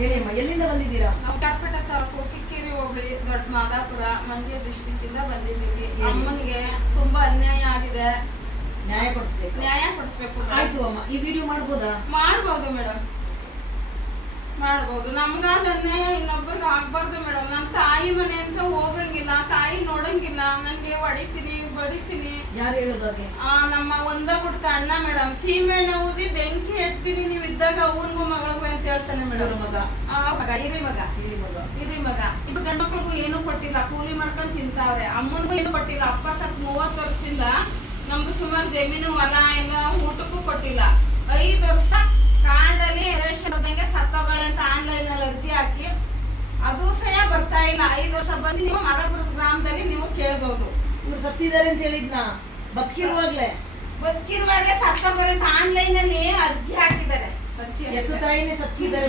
ಹೇಳಿ ಅಮ್ಮ ಎಲ್ಲಿಂದ ಬಂದಿದ್ದೀರಾ? ನಾವು ಕಾರ್ಪೇಟೆ ತಾಲೂಕು ಕಿಕ್ಕೇರಿ ಹೋಬಳಿ ದೊಡ್ಡ ಮಾದಾಪುರ ಮಂಡ್ಯ ಡಿಸ್ಟಿಕ್ ಇಂದ ಬಂದಿದ್ದೀವಿ. ಅಮ್ಮನಿಗೆ ತುಂಬಾ ಅನ್ಯಾಯ ಆಗಿದೆ. ನ್ಯಾಯ ಕೊಡಿಸ್ಬೇಕು. ನ್ಯಾಯ ಕೊಡಿಸ್ಬೇಕು ಆಯ್ತು ಅಮ್ಮ ಈ ವಿಡಿಯೋ ಮಾಡ್ಬೋದಾ? ಮಾಡ್ಬೋದು ಮೇಡಮ್. ಮಾಡ್ಬೋದು. ನಮ್ಗಾದ ಅನ್ಯಾಯ ಇನ್ನೊಬ್ಬರಿಗೆ ಆಗ್ಬಾರ್ದು ಮೇಡಮ್. ನನ್ನ ತಾಯಿ ಮನೆ ಅಂತ ಹೋಗಂಗಿಲ್ಲ ತಾಯಿ ನೋಡಂಗಿಲ್ಲ. ನನ್ಗೆ ಹೊಡಿತೀನಿ ಬಡಿತೀನಿ. ಯಾರು ಹೇಳೋದು ಹಾಗೆ? ಆ ನಮ್ಮ ಒಂದ ಬಿಡ್ತ ಅಣ್ಣ ಮೇಡಮ್. ಸೀಮೆಣ್ಣೆ ಊದಿ ಬೆಂಕಿ ಇಡ್ತೀನಿ ನೀವು ಇದ್ದಾಗ ಊರಿಗೂ ಮಗಳಿಗೂ ಅಂತ ಹೇಳ್ತಾನೆ ಮೇಡಮ್. ಮಗ ಆ ಮಗ ಹಿರಿ ಮಗ ಹಿರಿ ಇಬ್ರು ಗಂಡ್ಮಕ್ಳಿಗೂ ಏನು ಕೊಟ್ಟಿಲ್ಲ ಕೂಲಿ ಮಾಡ್ಕೊಂಡ್ ತಿಂತಾವ್ರೆ. ಅಮ್ಮನಿಗೂ ಏನು ಕೊಟ್ಟಿಲ್ಲ ಅಪ್ಪ ಸತ್ ಮೂವತ್ತು ವರ್ಷದಿಂದ ನಮ್ದು ಸುಮಾರು ಜಮೀನು ಹೊಲ ಎಲ್ಲ ಊಟಕ್ಕೂ ಕೊಟ್ಟಿಲ್ಲ. ಐದು ವರ್ಷ ಕಾಂಡಲ್ಲಿ ರೇಷನ್ ಹೋದಂಗೆ ಸತ್ತೋಗಳೆ ಅಂತ ಆನ್ಲೈನ್ ಅಲ್ಲಿ ಅರ್ಜಿ ಹಾಕಿ ಅದು ಸಹ ಬರ್ತಾ ಇಲ್ಲ. ಐದು ವರ್ಷ ಬಂದು ನೀವು ಮರಪುರ ಗ್ರಾಮದಲ್ಲಿ ನೀವು ಕೇಳ್ಬೋದು. ಇವ್ರು ಸತ್ತಿದ್ದಾರೆ ಅಂತ ಹೇಳಿದ್ನ? ಬದುಕಿರುವಾಗ್ಲೇ? ಬದುಕಿರುವಾಗ್ಲೇ ಸತ್ತೋಗೋರೆ ಅಂತ ಆನ್ಲೈನ್ ಅಲ್ಲಿ ಅರ್ಜಿ ಹಾಕಿದ್ದಾರೆ. ಎತ್ತು. ತಾಯಿನೇ ಸತ್ತಿದ್ದಾರೆ.